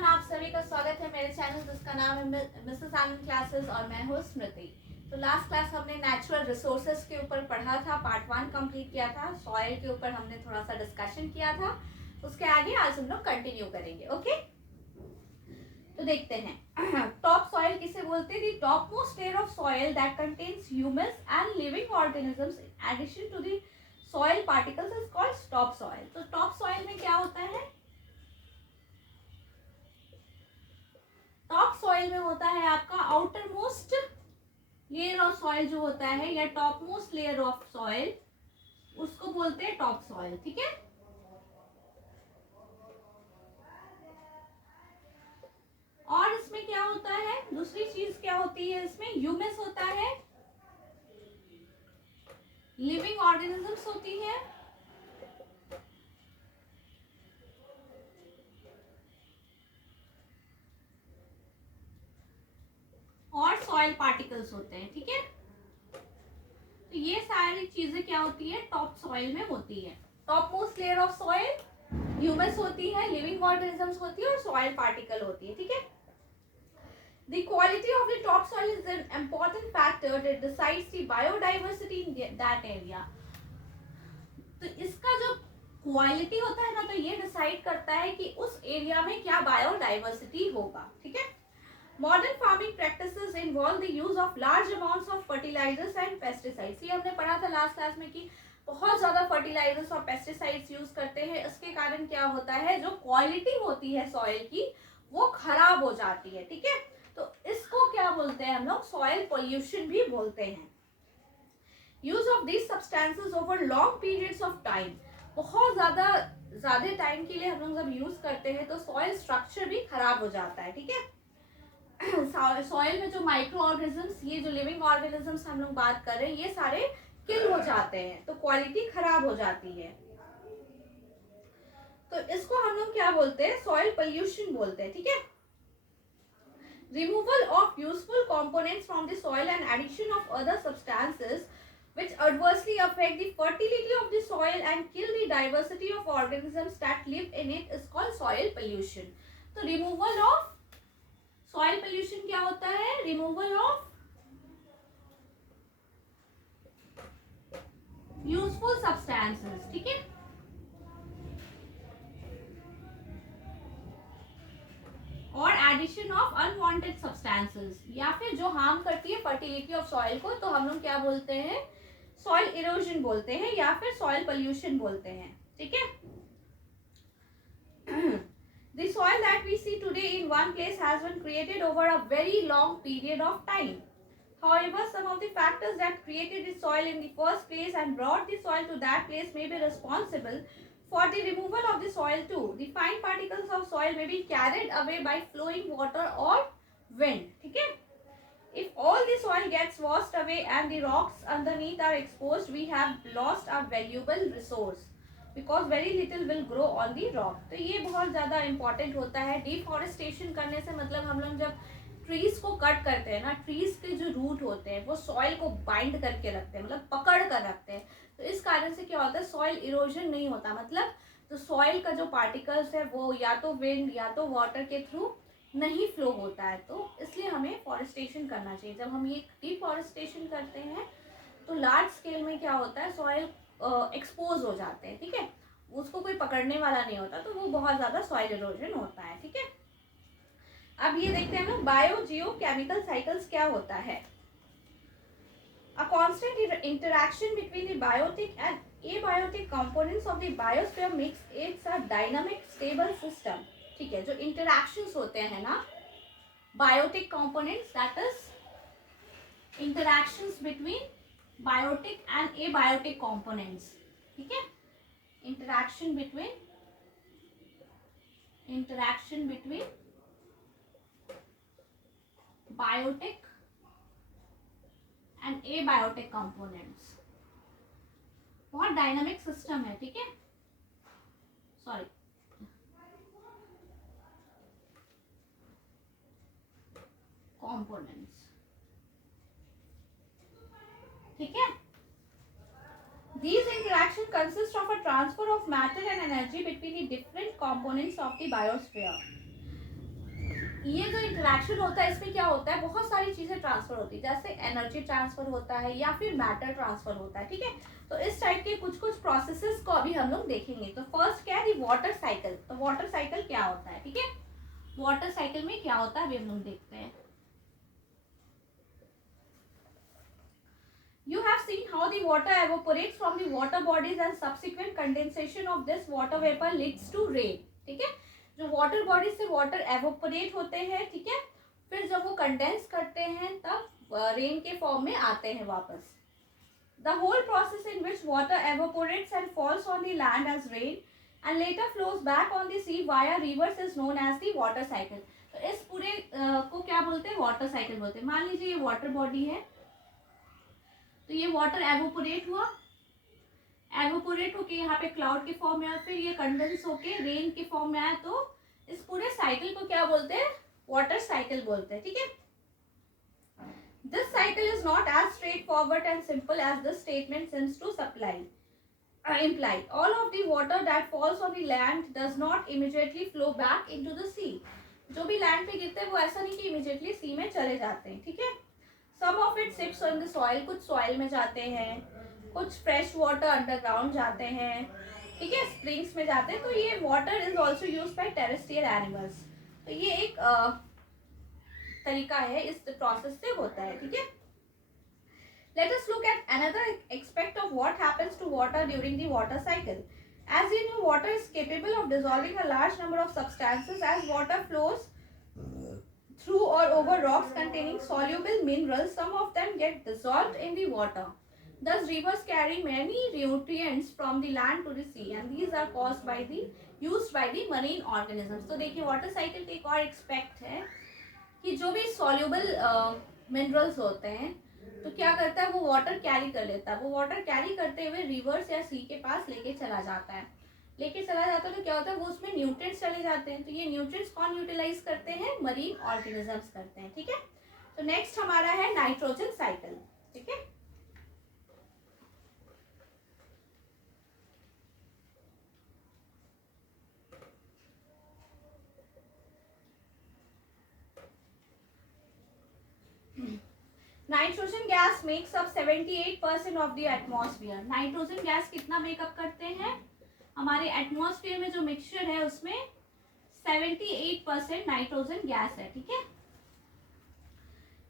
Everyone, आप सभी का स्वागत है मेरे चैनल जिसका नाम है मिसेस आनंद क्लासेस और मैं हूँ स्मृति। तो लास्ट क्लास हमने नेचुरल रिसोर्सेज के ऊपर पढ़ा था, पार्ट 1 कंप्लीट किया था। सॉइल के ऊपर हमने थोड़ा सा डिस्कशन किया था, उसके आगे आज हम लोग कंटिन्यू करेंगे। ओके, तो देखते हैं टॉप सॉइल किसे बोलते हैं? The topmost layer of soil that contains humus and living organisms in addition to the soil particles is called top soil. तो टॉप सॉइल में क्या होता है? टॉप सॉइल में होता है आपका outer most layer of soil जो होता है, या top most layer of soil, उसको बोलते हैं टॉप सॉइल। ठीक है, और इसमें क्या होता है? दूसरी चीज क्या होती है इसमें? ह्यूमस होता है, लिविंग ऑर्गेनिजम्स होती है, और सॉइल पार्टिकल्स होते हैं। ठीक है, तो ये सारी चीजें क्या होती है? टॉप सॉइल में होती है। Top most layer of soil humus होती है, लिविंग ऑर्गेनिजम्स होती है और सॉइल पार्टिकल होती है। ठीक है, the quality of the topsoil is an important factor that decides the biodiversity in that area. तो इसका जो क्वालिटी होता है ना, तो ये डिसाइड करता है कि उस एरिया में क्या बायोडाइवर्सिटी होगा। ठीक है, modern farming practices involve the use of large amounts of fertilisers and pesticides. ये हमने पढ़ा था लास्ट क्लास में कि बहुत ज्यादा फर्टिलाइजर्स और पेस्टिसाइड्स यूज करते हैं। इसके कारण क्या होता है? जो क्वालिटी होती है सॉइल की वो खराब हो जाती है। ठीक है, तो इसको क्या बोलते हैं हम लोग? सॉइल पोल्यूशन भी बोलते हैं। Use of these substances over long periods of time, बहुत ज्यादा टाइम के लिए हम लोग जब यूज करते हैं तो सॉइल स्ट्रक्चर भी खराब हो जाता है। ठीक है, सॉइल में जो माइक्रो ऑर्गेनिजम्स, ये जो लिविंग ऑर्गेनिजम्स हम लोग बात कर रहे हैं, ये सारे किल हो जाते हैं, तो क्वालिटी खराब हो जाती है। तो इसको हम लोग क्या बोलते हैं? सॉइल पोल्यूशन बोलते हैं। ठीक है, removal of useful components from the soil and addition of other substances which adversely affect the fertility of the soil and kill the diversity of organisms that live in it is called soil pollution. तो removal of soil pollution क्या होता है? removal of useful substances। ठीक है, और addition of unwanted substances, या फिर जो हार्म करती है फर्टिलिटी ऑफ सॉइल को, तो हम लोग क्या बोलते हैं? सॉइल इरोजन बोलते हैं या फिर सॉइल पोल्यूशन बोलते हैं। ठीक है, the soil that we see today in one place has been created over a very long period of time. However, some of the factors that created the soil in the first place and brought the soil to that place may be responsible for the removal of the soil too. The fine particles of soil may be carried away by flowing water or wind. ठीक है, if all the soil gets washed away and the rocks underneath are exposed, we have lost a valuable resource because very little will grow on the rock. तो ये बहुत ज़्यादा important होता है। Deforestation करने से मतलब हम लोग जब ट्रीज को कट करते हैं ना, ट्रीज के जो रूट होते हैं वो सॉइल को बाइंड करके रखते हैं, मतलब पकड़ कर रखते हैं। तो इस कारण से क्या होता है? सॉइल इरोजन नहीं होता, मतलब तो सॉइल का जो पार्टिकल्स है वो या तो विंड या तो वाटर के थ्रू नहीं फ्लो होता है। तो इसलिए हमें फॉरेस्टेशन करना चाहिए। जब हम ये डिफॉरेस्टेशन करते हैं तो लार्ज स्केल में क्या होता है? सॉइल एक्सपोज हो जाते हैं। ठीक है, उसको कोई पकड़ने वाला नहीं होता, तो वो बहुत ज़्यादा सॉइल इरोजन होता है। ठीक है, अब ये देखते हैं हम लोग बायो जियो केमिकल साइकिल्स क्या होता है। A constant interaction between the biotic and abiotic components of the biosphere makes it a dynamic stable system. ठीक है, जो interactions होते हैं ना, biotic components, that is interactions between biotic and abiotic components. ठीक है, interaction between biotic and abiotic components, बहुत dynamic system है। ठीक है, सॉरी, कंपोनेंट्स। ठीक है, these interaction consist of a transfer of matter and energy between the different components of the biosphere. ये जो इंटरेक्शन होता है इसमें क्या होता है, बहुत सारी चीजें ट्रांसफर होती है, जैसे एनर्जी ट्रांसफर होता है या फिर मैटर ट्रांसफर होता है, ठीक है। तो इस टाइप के कुछ कुछ प्रोसेसेस को अभी हम लोग देखेंगे। तो फर्स्ट क्या है, वाटर साइकिल। तो वाटर साइकिल क्या होता है, ठीक है, वाटर साइकिल में क्या होता है अभी हम लोग देखते हैं। You have seen how the water evaporates from the water bodies and subsequent condensation of this water vapor leads to rain, ठीक है। जो वाटर बॉडी से वाटर एवोपरेट होते हैं, ठीक है, फिर जब वो कंडेंस करते हैं तब रेन के फॉर्म में आते हैं वापस। The whole process in which water evaporates and falls on the land as rain and later flows back on the sea via rivers is known as the water cycle। तो इस पूरे को क्या बोलते हैं, वाटर साइकिल बोलते हैं। मान लीजिए ये वाटर बॉडी है, तो ये वाटर एवोपोरेट हुआ, एवोपोरेट होके यहाँ पे क्लाउड के फॉर्म में आया, फिर ये कंडेंस होके रेन के फॉर्म में आया। तो इस पूरे साइकिल को क्या बोलते हैं, वाटर साइकिल बोलते हैं, ठीक है। This cycle is not as straightforward and simple as this statement seems to imply. All of the water that falls on the land does not immediately flow back into the sea. जो भी land पे गिरते हैं वो ऐसा नहीं कि immediately see में चले जाते हैं, ठीक है। Some of it seeps on the soil, कुछ सॉइल में जाते हैं, कुछ फ्रेश वाटर अंडरग्राउंड जाते हैं, ठीक है, स्प्रिंग्स में जाते हैं। तो ये water is also use by terrestrial animals. तो ये एक तरीका है, इस प्रोसेस से होता है, ठीक है। Let us look at another aspect of what happens to water during the water cycle. As you know, water is capable of dissolving a large number of substances as water flows through or over rocks containing soluble minerals. Some of them get dissolved in the water. Thus, rivers carry many nutrients from the land to the sea, and these are used by the marine organisms. तो देखिए water cycle का एक और expect है कि जो भी soluble minerals होते हैं तो क्या करता है, वो वाटर कैरी कर लेता है। वो वाटर कैरी करते हुए रिवर्स या सी के पास लेके चला जाता है। तो क्या होता है, वो उसमें न्यूट्रिएंट्स चले जाते हैं। तो ये न्यूट्रिएंट्स कौन यूटिलाइज करते हैं, मरीन ऑर्गेनिजम्स करते हैं, ठीक है। तो नेक्स्ट हमारा है नाइट्रोजन साइकिल, ठीक है। Nitrogen gas makes up 78% of the atmosphere. Nitrogen gas कितना मेकअप करते हैं, हमारे एटमॉस्फेयर में जो मिक्सचर है उसमें 78% नाइट्रोजन गैस है, ठीक है।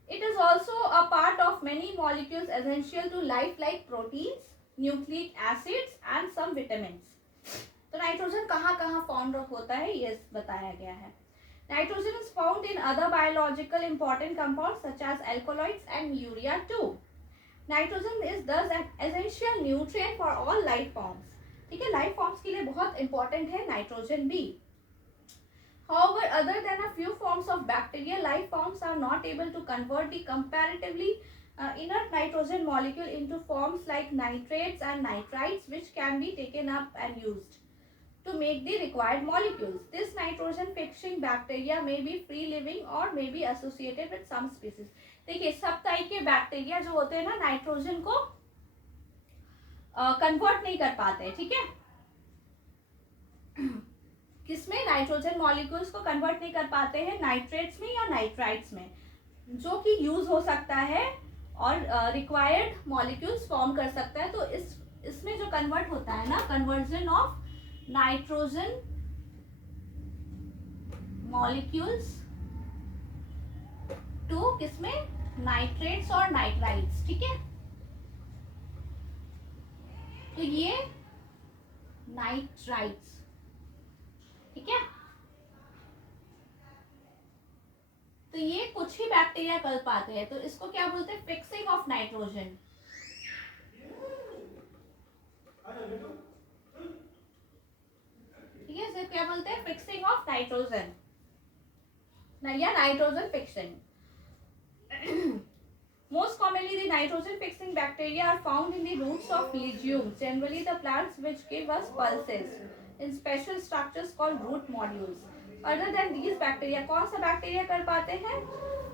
It is also a part of many molecules essential to life like proteins, nucleic acids and some vitamins. तो नाइट्रोजन कहाँ कहाँ फाउंड होता है ये बताया गया है। Nitrogen is found in other biological important compounds such as alkaloids and urea too. Nitrogen is thus an essential nutrient for all life forms. ठीक है, life forms के लिए बहुत important है नाइट्रोजन भी। However, other than a few forms of bacteria, life forms are not able to convert the comparatively inert nitrogen molecule into forms like nitrates and nitrites, which can be taken up and used to make the required molecules. This nitrogen fixing bacteria may be free living or may be associated with some species. देखिए सब type के bacteria जो होते हैं ना nitrogen को convert नहीं कर पाते हैं, ठीक है। किसमें, नाइट्रोजन मॉलिक्यूल्स को कन्वर्ट नहीं कर पाते हैं, नाइट्रेट्स में या नाइट्राइट्स में, जो कि यूज हो सकता है और रिक्वायर्ड मॉलिक्यूल्स फॉर्म कर सकता है। तो इसमें जो कन्वर्ट होता है ना, conversion of nitrogen molecules to किसमें, नाइट्रेट्स और नाइट्राइट्स, ठीक है। तो ये नाइट्राइट्स, ठीक है। तो ये कुछ ही बैक्टीरिया कर पाते हैं, तो इसको क्या बोलते हैं, फिक्सिंग ऑफ नाइट्रोजन। ठीक है, इसे क्या बोलते हैं, फिक्सिंग ऑफ नाइट्रोजन या nitrogen fixing. Most commonly, the nitrogen fixing bacteria are found in the roots of legumes, generally the plants which give us pulses, in special structures called root nodules. Other than these bacteria, कौन सा bacteria कर पाते हैं,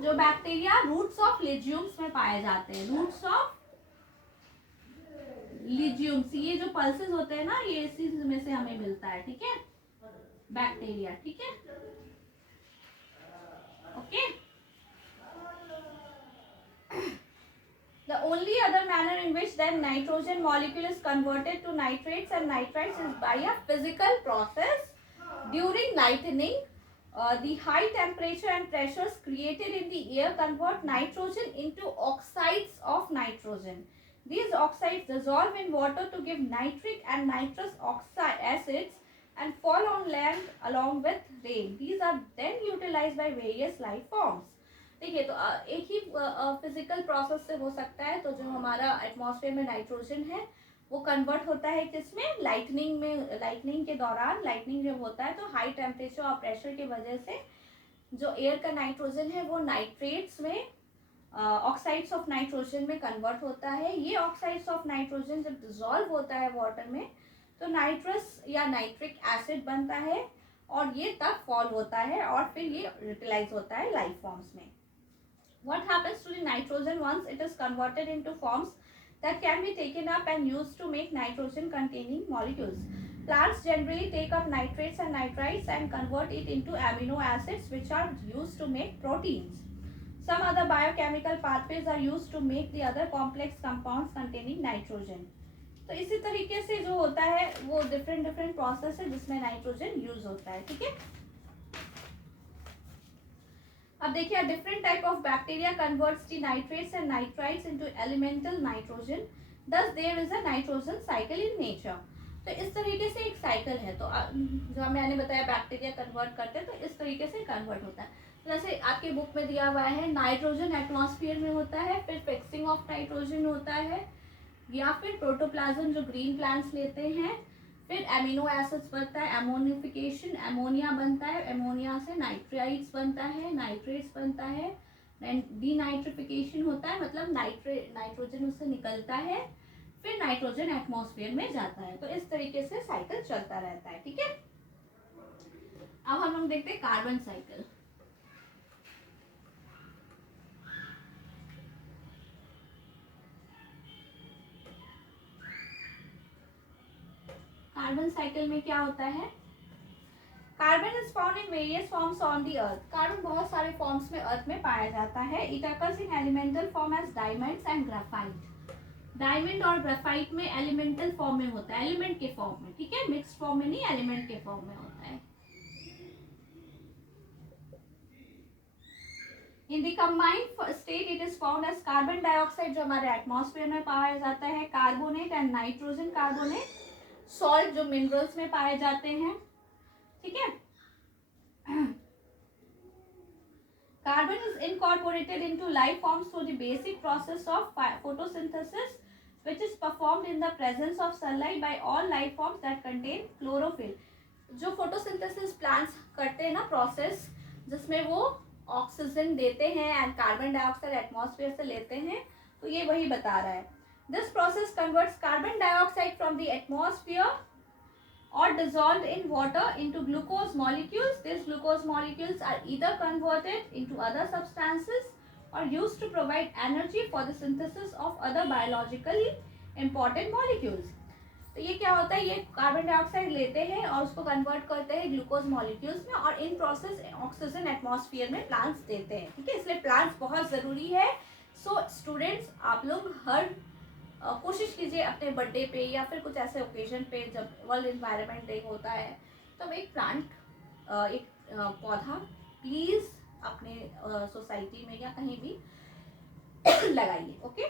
जो bacteria roots of लेज्यूम्स में पाए जाते हैं, रूट्स ऑफ लेज्यूम्स। ये जो पल्सेस होते हैं ना, ये इसी में से हमें मिलता है, ठीक है, बैक्टीरिया, ठीक है। Okay. The only other manner in which then nitrogen molecule is converted to nitrates and nitrites is by a physical process. During lightning, the high temperature and pressures created in the air convert nitrogen into oxides of nitrogen. These oxides dissolve in water to give nitric and nitrous oxide acids and fall on land along with rain. These are then utilized by various life forms. देखिए, तो एक ही physical process से हो सकता है. तो जो हमारा एटमॉस्फेयर में नाइट्रोजन है वो कन्वर्ट होता है किसमें, लाइटनिंग में. लाइटनिंग के दौरान, लाइटनिंग जब होता है तो हाई टेम्परेचर और प्रेशर की वजह से जो एयर का नाइट्रोजन है वो नाइट्रेट्स में, ऑक्साइड्स ऑफ नाइट्रोजन में कन्वर्ट होता है. ये ऑक्साइड्स ऑफ नाइट्रोजन जब डिजॉल्व होता है वाटर में तो नाइट्रस या नाइट्रिक एसिड बनता है और ये तब फॉल होता है और फिर ये यूटिलाइज होता है लाइफ फॉर्म्स में. What happens to the nitrogen once it is converted into forms that can be taken up and used to make nitrogen containing molecules? Plants generally take up nitrates and nitrites and convert it into amino acids which are used to make proteins. Some other biochemical pathways are used to make the other complex compounds containing nitrogen. तो इसी तरीके से जो होता है वो different process है जिसमें नाइट्रोजन यूज होता है. ठीक है. अब देखिए, different type of bacteria converts the nitrates and nitrites into elemental nitrogen. Thus there is a nitrogen cycle in nature. तो इस तरीके से एक साइकिल है. तो जो मैंने बताया बैक्टीरिया कन्वर्ट करते हैं तो इस तरीके से कन्वर्ट होता है. जैसे आपके बुक में दिया हुआ है, नाइट्रोजन एटमॉस्फेयर में होता है, फिर फिक्सिंग ऑफ नाइट्रोजन होता है, या फिर प्रोटोप्लाज्म जो ग्रीन प्लांट्स लेते हैं, फिर एमिनो एसिड्स बनता है, एमोनिफिकेशन, एमोनिया बनता है, एमोनिया से नाइट्राइट्स बनता है, नाइट्रेट्स बनता है, डीनाइट्रिफिकेशन होता है, मतलब नाइट्रोजन उससे निकलता है, फिर नाइट्रोजन एटमॉस्फेयर में जाता है. तो इस तरीके से साइकिल चलता रहता है. ठीक है. अब हम लोग देखते हैं कार्बन साइकिल. कार्बन साइकिल में क्या होता है? Carbon is found in various forms on the earth. Carbon बहुत सारे फॉर्म्स में अर्थ में पाया जाता है. It occurs in elemental form as diamonds and graphite. Diamond और ग्राफाइट में एलिमेंटल फॉर्म में होता है, एलिमेंट के फॉर्म में. ठीक है. मिक्स्ड फॉर्म में नहीं, एलिमेंट के फॉर्म में होता है. In the combined state it is found as carbon dioxide जो हमारे एटमॉस्फेयर में पाया जाता है, carbonate and nitrogen carbonate, salt जो मिनरल्स में पाए जाते हैं. ठीक है. Carbon is incorporated into life forms through the basic process of photosynthesis which is performed in the presence of sunlight by all life forms that contain chlorophyll. जो photosynthesis plants करते हैं ना प्रोसेस, जिसमें वो ऑक्सीजन देते हैं and carbon dioxide atmosphere से लेते हैं, तो ये वही बता रहा है. This process converts carbon dioxide from the atmosphere or dissolved in water into glucose molecules. These glucose molecules are either converted into other substances or used to provide energy for the synthesis of other biologically important molecules. तो ये क्या होता है, ये carbon dioxide लेते हैं और उसको कन्वर्ट करते हैं ग्लूकोज मॉलिक्यूल्स में और इन प्रोसेस ऑक्सीजन एटमॉस्फेयर में प्लांट्स देते हैं. ठीक है. इसलिए प्लांट्स बहुत ज़रूरी है. सो स्टूडेंट्स, आप लोग हर कोशिश कीजिए अपने बर्थडे पे या फिर कुछ ऐसे ओकेजन पे जब वर्ल्ड एनवायरनमेंट डे होता है तब एक प्लांट, एक पौधा प्लीज़ अपने सोसाइटी में या कहीं भी लगाइए. Okay.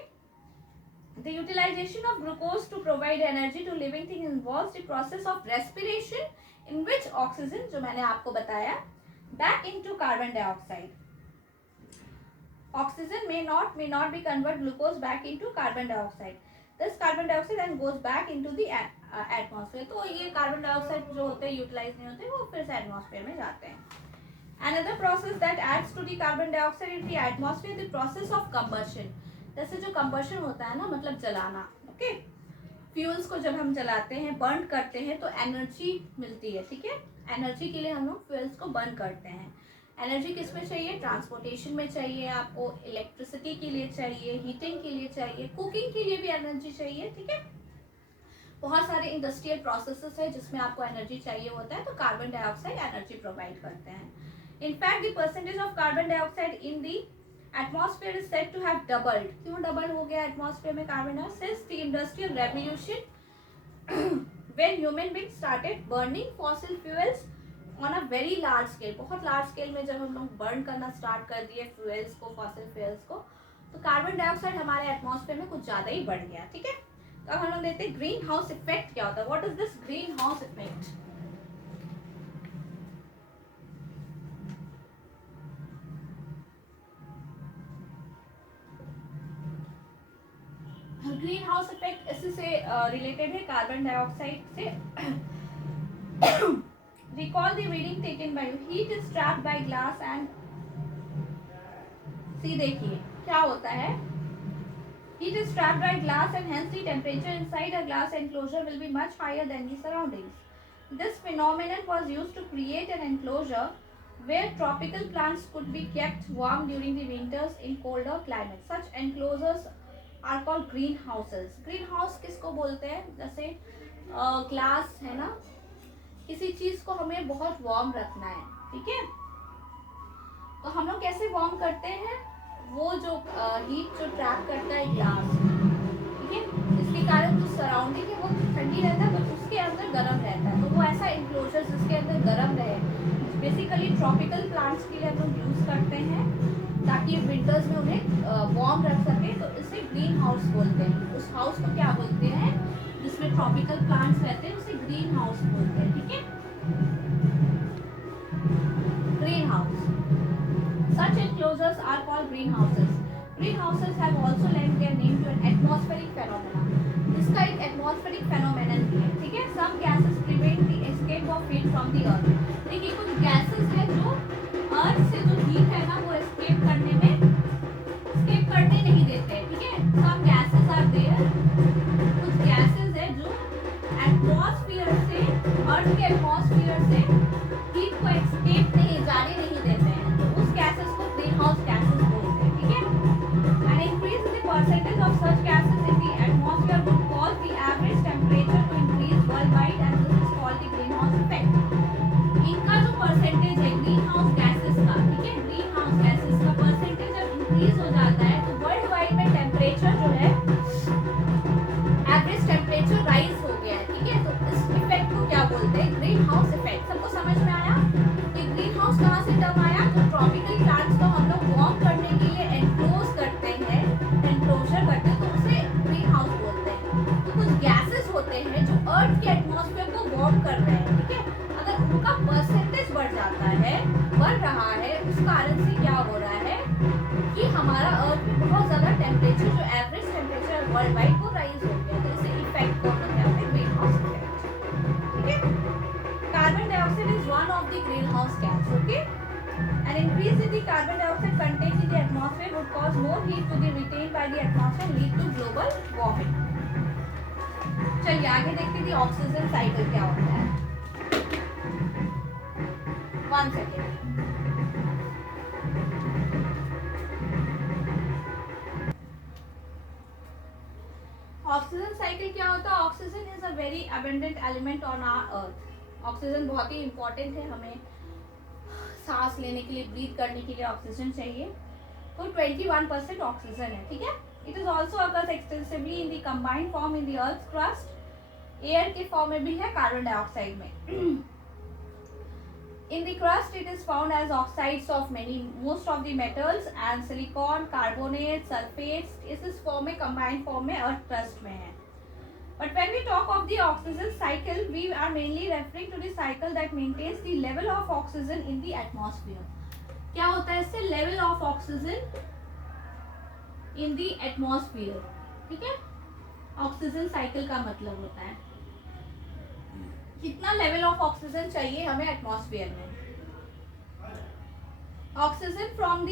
The utilisation of glucose to provide energy to living thing involves the process of respiration in which oxygen, जो मैंने आपको बताया, back into carbon dioxide. Oxygen may not be convert glucose back into carbon dioxide. This carbon dioxide then goes back into the atmosphere. तो ये carbon dioxide जो होते हैं utilise नहीं होते, वो फिर से एटमॉस्फेयर में जाते हैं. Another process that adds to the carbon dioxide in the atmosphere, the process of combustion. जैसे जो combustion होता है ना, मतलब जलाना. ओके. फ्यूल्स को जब हम जलाते हैं, बर्न करते हैं, तो एनर्जी मिलती है. ठीक है. एनर्जी के लिए हम लोग फ्यूल्स को बर्न करते हैं. एनर्जी किस में चाहिए? ट्रांसपोर्टेशन में चाहिए आपको, इलेक्ट्रिसिटी के लिए चाहिए, हीटिंग के लिए चाहिए, कुकिंग के लिए भी एनर्जी चाहिए. ठीक है. बहुत सारे इंडस्ट्रियल प्रोसेसेस है जिसमें आपको एनर्जी चाहिए होता है, तो कार्बन डाइऑक्साइड एनर्जी प्रोवाइड करते हैं. In fact, the percentage of carbon dioxide in the atmosphere is said to have doubled. क्यों double हो गया atmosphere में carbon dioxide? Since the industrial revolution when human beings started burning fossil fuels on a very large scale, बहुत large scale में जब हम लोग burn करना start कर दिए fuels को, fossil fuels को, तो कार्बन डाइऑक्साइड हमारे एटमॉस्फेयर में कुछ ज़्यादा ही बढ़ गया. ठीक है, तो अब हम लोग देखते हैं ग्रीन हाउस इफेक्ट क्या होता है. What is this green house effect? Green house effect इसी से रिलेटेड है, कार्बन डाइऑक्साइड से. Recall the reading taken by you. Heat is trapped by glass and see, देखिए क्या होता है. Heat is trapped by glass and hence the temperature inside a glass enclosure will be much higher than the surroundings. This phenomenon was used to create an enclosure where tropical plants could be kept warm during the winters in colder climates. Such enclosures are called greenhouses. Greenhouse किसको बोलते हैं? जैसे glass है ना, किसी चीज को हमें बहुत वार्म रखना है, ठीक है, तो हम लोग कैसे वार्म करते हैं? वो जो हीट जो ट्रैप करता है ग्लास, ठीक है, इसके कारण जो सराउंडिंग है वो ठंडी रहता है बट उसके अंदर गर्म रहता है. तो वो ऐसा इंक्लोजर जिसके अंदर गर्म रहे, बेसिकली ट्रॉपिकल प्लांट्स के लिए हम लोग यूज करते हैं ताकि विंटर्स में उन्हें वार्म रख सके. तो इसे ग्रीन हाउस बोलते हैं. उस हाउस को क्या बोलते हैं जिसमें ट्रॉपिकल प्लांट्स रहते हैं, उसे ग्रीन हाउस बोलते हैं. ठीक है, green house. Such enclosures are called greenhouses. Greenhouses have also lent their name to an atmospheric phenomenon. इसका एक atmospheric phenomenon भी है. ठीक है, some gases prevent the escape of heat from the earth. देखिए कुछ gases है जो earth से जो heat है ना वो escape करने नहीं देते हैं. ठीक है, some gases are there. कुछ gases है जो atmosphere से, earth के atmosphere से heat को escape नहीं, जाने नहीं देते हैं. gases को greenhouse gases बोलते हैं. ठीक है, an increase in the percentage of such gases in the atmosphere would cause the average temperature to increase worldwide and this is called the greenhouse effect. इनका जो percentage है greenhouse gases का, ठीक है, greenhouse gases का percentage जब increase हो जाता है तो worldwide में temperature जो है average temperature rise हो गया है. ठीक है, तो इस effect को क्या बोलते हैं? greenhouse effect. सबको समझ में आया कि greenhouse कहाँ से टर्म आया? तो ट्रॉपिकल प्लांट्स को हम लोग वार्म करने के लिए एनक्लोज करते हैं, एनक्लोजर करते हैं, तो उसे ग्रीन हाउस बोलते हैं. तो कुछ गैसेस होते हैं जो अर्थ के एटमॉस्फेयर को वार्म कर रहे हैं. ठीक है, अगर उनका परसेंटेज बढ़ जाता है, बढ़ रहा है, उस कारण से क्या हो रहा है कि हमारा अर्थ में बहुत ज्यादा टेम्परेचर, जो एवरेज टेम्परेचर वर्ल्ड वाइड को राइज हो गया. तो इसे इफेक्ट को कहते हैं ग्रीन हाउस इफेक्ट. ठीक है, carbon dioxide is one of the green house gas. Okay, an increase in the carbon dioxide content in the atmosphere would cause more heat to be retained by the atmosphere and lead to global warming. चलिए आगे देखते हैं oxygen cycle क्या होता है. 1 second. Oxygen cycle क्या होता है? Oxygen is a very abundant element on our earth. Oxygen बहुत ही इंपॉर्टेंट है, हमें सांस लेने के लिए, ब्रीथ करने के लिए ऑक्सीजन चाहिए. तो 21% ऑक्सीजन है. ठीक है, it is also occurs extensively in the combined form in the earth crust. Air के फॉर्म में भी है कार्बन डाइऑक्साइड में. In the crust it is found as oxides of many most of the metals and silicon, carbonate, sulphates. इस form में, combined form में earth crust में है. But when we talk of the oxygen cycle, we are mainly referring to the cycle that maintains the level of oxygen in the atmosphere. क्या होता है इससे? Level of oxygen in the atmosphere. ठीक है, oxygen cycle का मतलब होता है कितना लेवल ऑफ ऑक्सीजन चाहिए हमें एटमॉस्फेयर में. Oxygen from the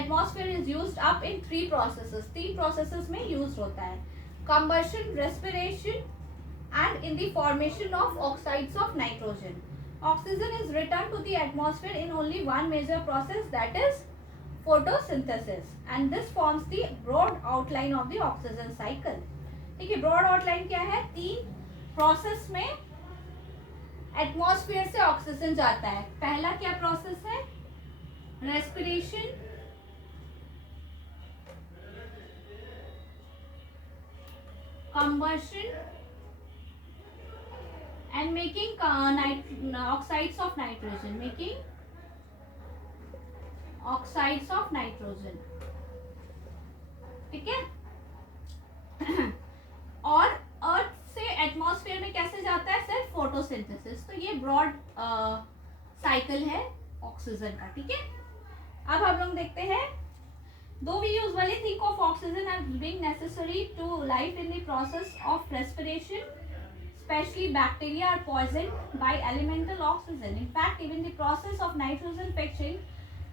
atmosphere is used up in 3 processes. 3 processes में यूज होता है. Combustion, respiration and in the formation of oxides of nitrogen. Oxygen is returned to the atmosphere in only one major process, that is photosynthesis, and this forms the broad outline of the oxygen cycle. ठीक है, broad outline क्या है? 3 process में atmosphere से oxygen जाता है. पहला क्या प्रोसेस है? respiration, combustion, and making oxides of nitrogen, making oxides of nitrogen. ठीक है और अर्थ से एटमॉस्फेयर में कैसे जाता है सर, फोटोसिंथेसिस। तो ये ब्रॉड साइकिल है ऑक्सीजन का। ठीक है, अब हम लोग देखते हैं, though we usually think of oxygen as being necessary to life in the process of respiration, especially bacteria are poisoned by elemental oxygen. In fact, even the process of nitrogen fixing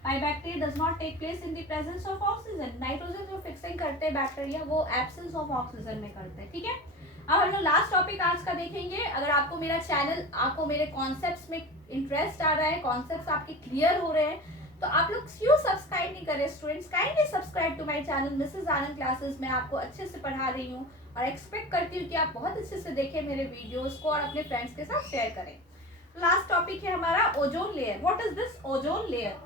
by bacteria does not take place in the presence of oxygen. Nitrogen जो fixing करते हैं bacteria वो absence of oxygen में करते हैं। ठीक है, अब हम लोग लास्ट टॉपिक आज का देखेंगे। अगर आपको मेरा चैनल, आपको मेरे कॉन्सेप्ट्स में इंटरेस्ट आ रहा है, कॉन्सेप्ट्स आपके क्लियर हो रहे हैं, तो आप लोग क्यों सब्सक्राइब नहीं कर रहे students? Kindly subscribe to my channel Mrs Anand classes. मैं आपको अच्छे से पढ़ा रही हूँ और एक्सपेक्ट करती हूँ कि आप बहुत अच्छे से देखें मेरे वीडियोस को और अपने फ्रेंड्स के साथ शेयर करें। लास्ट टॉपिक है हमारा ozone layer. What is this ozone layer?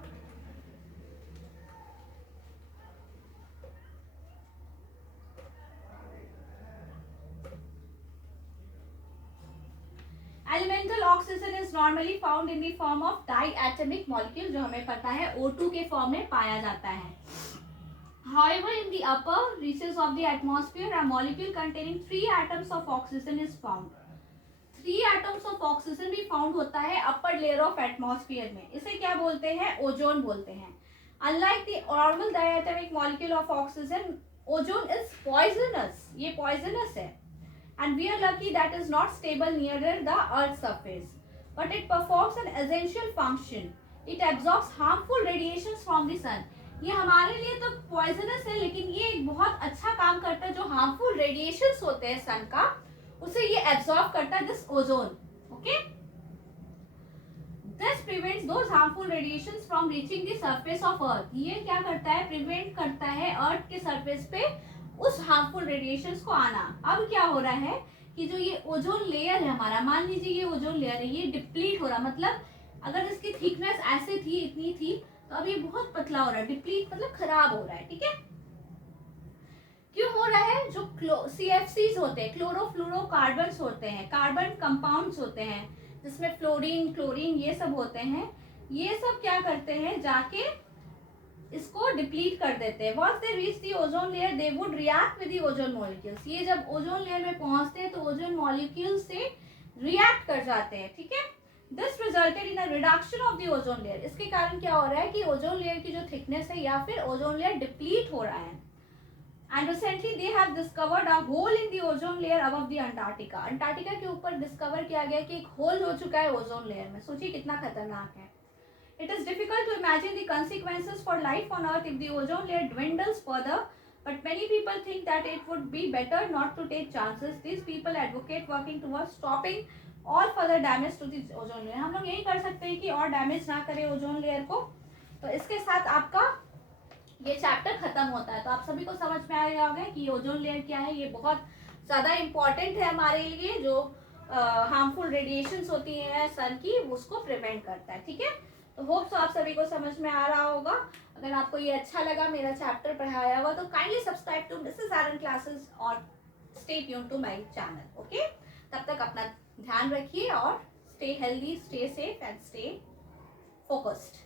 Elemental oxygen is normally found in the form of diatomic molecule, जो हमें पता है O2 के फॉर्म में पाया जाता है। However, in the upper reaches of the atmosphere, a molecule containing 3 atoms of oxygen is found. 3 atoms of oxygen भी फाउंड होता है अपर लेयर ऑफ एटमॉस्फेयर में। इसे क्या बोलते हैं? ओजोन बोलते हैं। Unlike the normal diatomic molecule of oxygen, ozone is poisonous. ये poisonous है। And we are lucky that is not stable nearer the Earth's surface, but it performs an essential function. It absorbs harmful radiations from the sun. ये हमारे लिए तो poisonous है, लेकिन ये एक बहुत अच्छा काम करता है। जो harmful radiations होते हैं सन का, उसे ये absorb करता है, this ozone. Okay? This prevents those harmful radiations from reaching the surface of Earth. ये क्या करता है? Prevent करता है अर्थ के सरफेस पे उस हार्मफुल रेडिएशंस को आना। अब क्या हो रहा है कि जो ये ओजोन लेयर है हमारा, मान लीजिए ये ओजोन लेयर है, ये डिप्लीट हो रहा, मतलब अगर इसकी थिकनेस ऐसे थी, इतनी थी, तो अब ये बहुत पतला हो रहा है। डिप्लीट मतलब खराब हो रहा है। ठीक है, क्यों हो रहा है? जो CFCs होते हैं, क्लोरोफ्लोरोकार्बन्स होते हैं, कार्बन कंपाउंड्स होते हैं, जिसमें फ्लोरीन, क्लोरीन ये सब होते हैं, ये सब क्या करते हैं? जाके इसको डिप्लीट कर देते हैं। Once they reach the ozone layer, they would react with the ozone molecules. ये जब ओजोन लेयर में पहुंचते हैं तो ओजोन मॉलिक्यूल से रिएक्ट कर जाते हैं। ठीक है, This resulted in a reduction of the ozone layer. इसके कारण क्या हो रहा है कि ओजोन लेयर की जो थिकनेस है या फिर ओजोन लेयर डिप्लीट हो रहा है। And recently they have discovered a hole in the ozone layer above the Antarctica. Antarctica के ऊपर डिस्कवर किया गया कि एक होल हो चुका है ओजोन लेयर में। सोचिए कितना खतरनाक है। It is difficult to imagine the consequences for life on Earth if the ozone layer dwindles further, but many people think that it would be better not to take chances. These people advocate working towards stopping all further damage to the ozone layer. हम लोग यही कर सकते हैं कि और damage ना करें ओजोन लेयर को। तो इसके साथ आपका ये चैप्टर खत्म होता है। तो आप सभी को समझ में आ गया होगा कि ओजोन लेयर क्या है। ये बहुत ज़्यादा इम्पॉर्टेंट है हमारे लिए। जो हार्मफुल रेडिएशंस होती हैं सन की, उसको प्रिवेंट करता है। ठीक है, तो होप सो आप सभी को समझ में आ रहा होगा। अगर आपको ये अच्छा लगा, मेरा चैप्टर पढ़ाया हुआ, तो kindly subscribe to Mrs Anand classes और stay tune to my channel. Okay, तब तक अपना ध्यान रखिए और stay healthy, stay safe and stay focused.